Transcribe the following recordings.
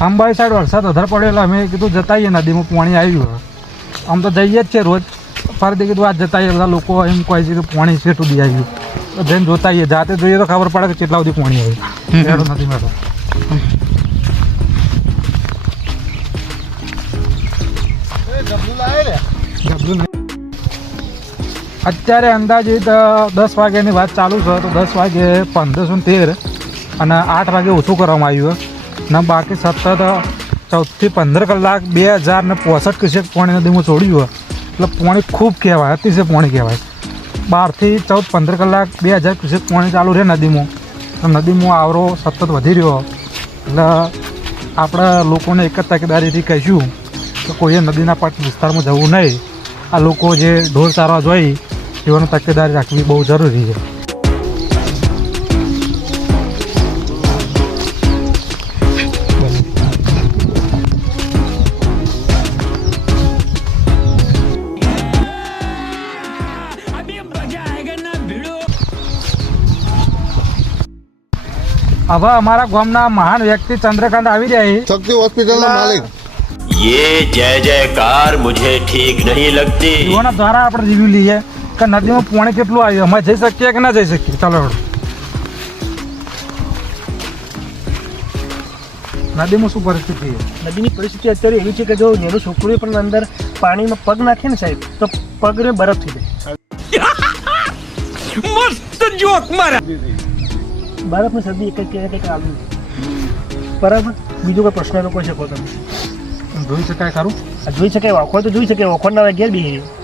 અંબાઈ side વરસાદ વધારે પડ્યો એટલે અમે કીધું જતાઈએ નદીમાં પાણી આવ્યું આમ તો જઈએ જ છે રોજ. ફરીથી કીધું આજ જતાઈએ બધા લોકો એમ કહે છે કે પાણી છે સુધી આવ્યું તો જઈને જોતાઈએ જાતે જોઈએ તો ખબર પડે કે કેટલા સુધી પાણી આવ્યું નથી મેળો અત્યારે અંદાજિત દસ વાગ્યાની વાત ચાલુ છે. તો દસ વાગે પંદરસો તેર અને આઠ વાગે ઓછું કરવામાં આવ્યું ને, બાકી સતત ચૌદથી પંદર કલાક, બે હજાર ને પોસઠ ક્યુસેક પાણી નદીમાં છોડ્યું એટલે પાણી ખૂબ કહેવાય, અતિશય પાણી કહેવાય. બારથી ચૌદ પંદર કલાક, બે હજાર ક્યુસેક પાણી ચાલુ રહે નદીમાં. નદીમાં આવરો સતત વધી રહ્યો. એટલે આપણે લોકોને એક જ તકેદારીથી કહીશું કે કોઈએ નદીના પાટ વિસ્તારમાં જવું નહીં. આ લોકો જે ઢોર ચારવા જોઈ, તેઓની તકેદારી રાખવી બહુ જરૂરી છે. હવે અમારા ગામના મહાન વ્યક્તિ ચંદ્રકાંત આવી જાય શક્તિ હોસ્પિટલના માલિક. યે જય જયકાર મુજે ઠીક નહીં લગતી યુવાના દ્વારા આપણે રિવ્યુ લઈએ કે નદીમાં પાણી કેટલું આવ્યું? અમે જઈ શકીએ કે ના જઈ શકીએ? ચાલો નદીમાં શું પરિસ્થિતિ છે? નદીની પરિસ્થિતિ અત્યારે એવી છે કે જો નેનું છોકરીઓ પણ અંદર પાણીમાં પગ નાખે ને સાહેબ તો પગને બરફ થઈ જાય. મસ્ત જોક મારા. બરફની સદી એક એક એક આવ્યું બરાબર બીજો કોઈ પ્રશ્ન તો કોઈ શકો તમે જોઈ શકાય ખરું આ જોઈ શકે ઓખો તો જોઈ શકે ઓખો ના ઘેર બી એવું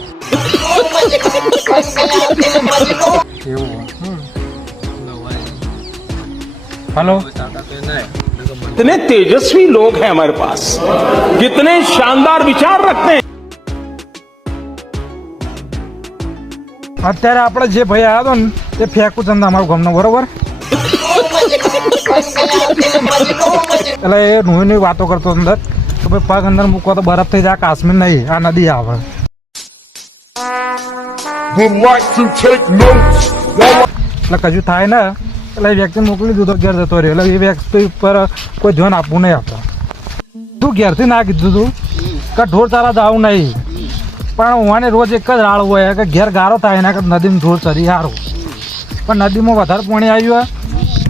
હલો कितने तेजस्वी लोग हैं हमारे पास कितने शानदार विचार रखते हैं અત્યારે આપણે જે ભાઈ આવ્યો હતો ને તે ફેંકું ચંદા અમારું ગામનો બરોબર એટલે એ નુની વાતો કરતો અંદર કે ભાઈ પગ અંદર મૂકો તો બરફ થઈ જાય કાશ્મીર નહીં આ નદી આવે. એટલે કશું થાય ને એટલે એ વ્યક્તિ મોકલી દીધો ઘેર જતો રહ્યો. એટલે એ વ્યક્તિ પર કોઈ ધ્યાન આપવું નહીં આપણે તું ઘેરથી ના કીધું તું કે ઢોર તારા જાવું નહીં. પણ હું રોજ એક જ રાળ હોય કે ઘેર ગારો થાય એના કે નદીમાં ઢોર ચરી સારું પણ નદીમાં વધારે પાણી આવ્યું હોય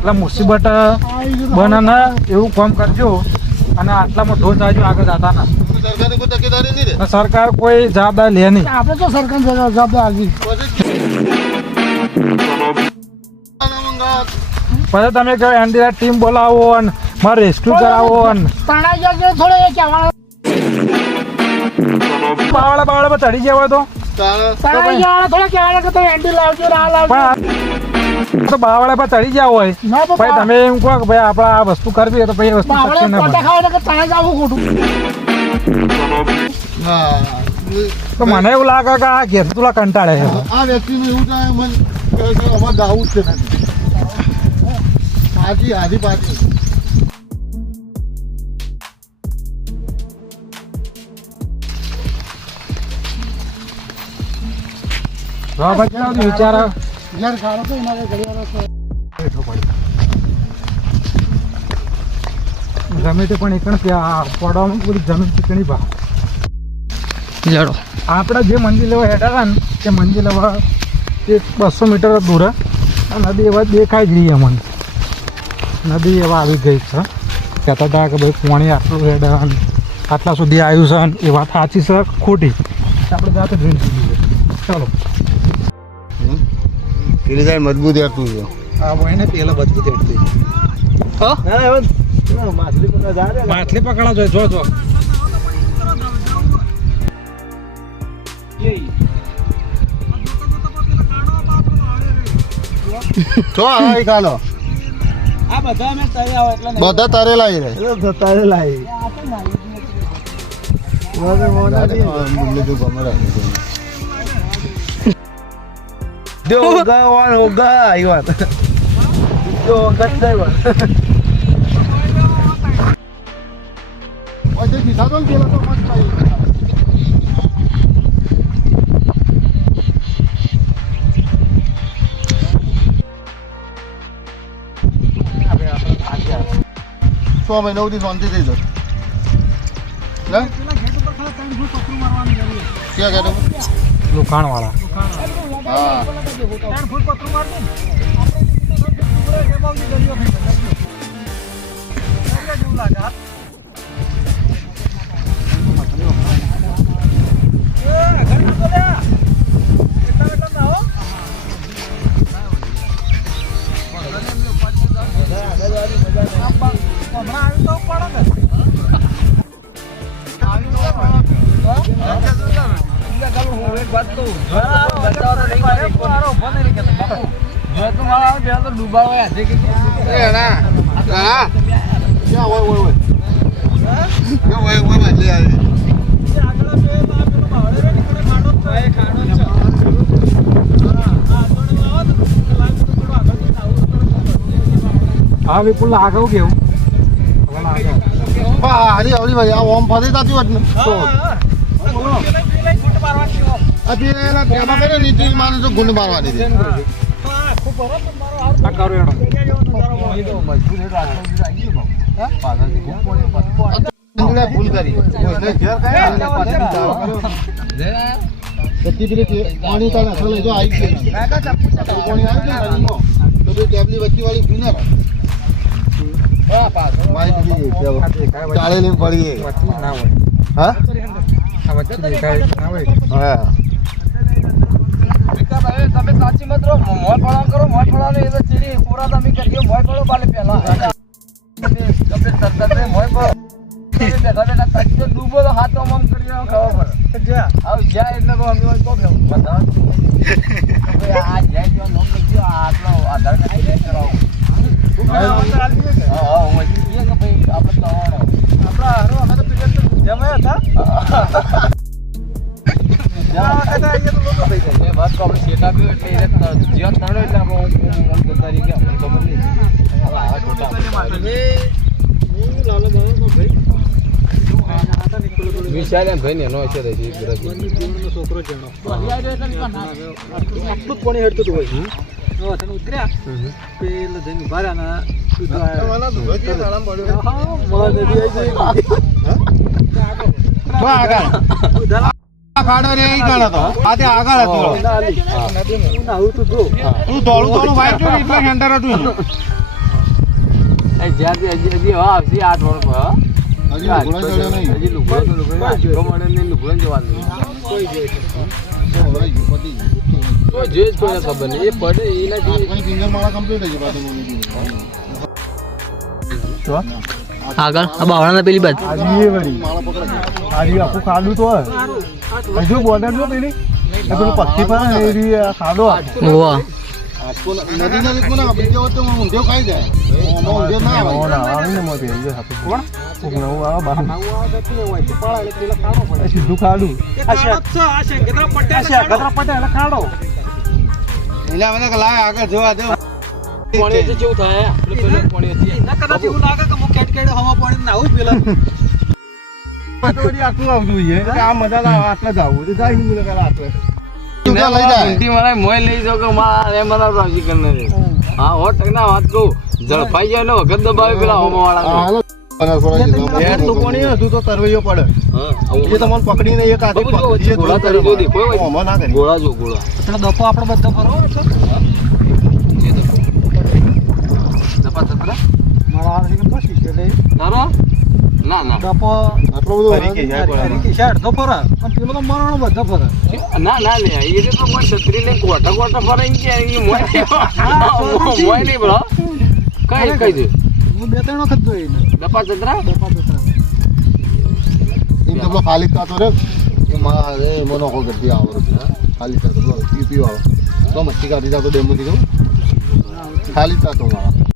એટલે મુસીબત બને ને એવું કામ કરજો અને આટલામાં ઢોર જાજો આગળ જતા ના સરકાર કોઈ જવાબદારી લે નહીં. આપણે તો સરકાર જવાબદાર આવી પછી તમે કહો એનડીઆર ટીમ બોલાવો અને મારે રેસ્ક્યુ કરાવો અને બાવળા બાવળા પર ચડી ગયા હોય તો થોડા કહેવાના કે તમે એન્ટી લાવજો તો બાવળા પર ચડી જાવ હોય. ભાઈ તમે એમ કહો કે ભાઈ આપણે આ વસ્તુ કરવી હોય તો ભાઈ વસ્તુ શક્ય ના તો મને એવું લાગે કે આ ઘેર તુલા કંટાળે છે. આ વ્યક્તિનું એવું થાય મને કે અમારે ગાવું જ છે પાછી આધી પાછી. હા ભાઈ વિચાર? ઘેર ખાડો તો એના ઘડિયાળો ગમે તે પણ એકણ ત્યાં પડવામાં બધી જમીન ચીકણી ભાવ લડો. આપણા જે મંદિર લેવા હેઠા હતા ને તે મંદિર લેવા એક બસો મીટર દૂર આ નદી એવા દેખાય જ રહી અમને. નદી એવા આવી ગઈ છે. કહેતા હતા કે ભાઈ પાણી આટલું હેડ આટલા સુધી આવ્યું છે એ વાત સાચી છે ખોટી? આપણે જાતે જોઈને જોઈએ. ચાલો. પેલી સાઈડ મજબૂત આપતું છે. આ ભાઈને પેલા બધું તેડતી માછલી પકડા જોઈએ જો જો તો આ આ બધા હોય એટલે બધા તારેલા જો હોગા જ થાય વાત ઓય તે દીધા તો ને પેલા તો મસ્ત સો મહિના સુધી શાંતિ થઈ જશે ને ગેટ ઉપર? ખાલી હા. ત્રણ ફૂટ પતરું મારજો આપણે જેવું લાગે હા વિપુલ આગળ કેવું હા હરી હરી ભાઈ આ ઓમ ફરી તાતી હોત ને ગુંડ મારવાની છે આ કરો એનો એટલે ભૂલ કરી. બધી પેલી પાણી તારે અસલ લઈ આવી ગઈ. પાણી આવી ગઈ તો ટેબલી વચ્ચે વાળી પીને રહે. મારી પીધી ગઈ ટેબ. ચાળેલી પડી ગઈ. વચ્ચે ના હા હા તમે સાચી મત રહો. મોલ કરો મોલ પડા એ તો ચીડી પૂરા તમે કરીએ મોલ પડો બાલે પહેલા. તમે તરત મોલ પડો બેઠા બેઠા કચ્છ ડૂબો તો હાથ આમ આમ કરી ખબર પડે. હવે જ્યાં એટલે તો અમે તો કેવું બધા આ જ્યાં જો નોમ લખ્યો આ આટલો આધાર કાર્ડ કરાવો વાત તો આપણે શેટા બી એટલે એમ ભાઈ ને એનો છે છોકરો જણો ઉતર્યા પેલો જઈને ઊભા રહ્યા ને આ ખાડો રે તો આ તે. આગળ હતો હું તું જો. તું દોડું દોડું વાઈટ ને એટલે સેન્ટર હતું જ્યાંથી હજી હજી આવશે આઠ વર્ષ હજી લુગડો ચડ્યો નહીં. હજી લુગડો તો તો જ કોઈને ખબર નહીં. એ પડે આ થઈ. આગળ આ બાવળાના પેલી બાજુ. માળા પકડાય. હજુ border જો પેલી? પેલું પક્ષી પર ને એ રી આ ખાડો ઓવા આટકો ન- નદી નદી કોને આપી દેવો તો ઊંધિયો ખાઈ જાય. આમાં ના આવે ખાડો એટલે અમે તો આગળ જોવા દો. પાણી હજી કેવું થાય આપણે પાણી કદાચ એવું લાગે કે હું કેટ કેટ હવા પાણી નાવું પેલા. આટલું આવતું જોઈએ આ મજા આવે આટલા જ આવું. તો જાય ઝડપાઈ વખત દબાવે પેલા હોમો વાળા મારા પછી ના ના. દફો આટલો બધો હરીકે આમાં. હરીકી અડધો ફરે પણ પેલો તો મરણો બધો ફરે ના ના લે એ રીતે તો કોઈ છત્રી લઈને કોટા કોટા ફરાઈ ગયા એ મોય મોય નહીં બરો. કઈ કઈ દે? હું બે ત્રણ વખત જોઈ ને. દપા તપરા દફા દફા એમ તો ખાલી થતો રે એ મારા મને કોઈ આવડે છે ખાલી થતો પેલો પી પી વાળો તો મચ્છી કાઢી જતો ડેમો થી ખાલી મારા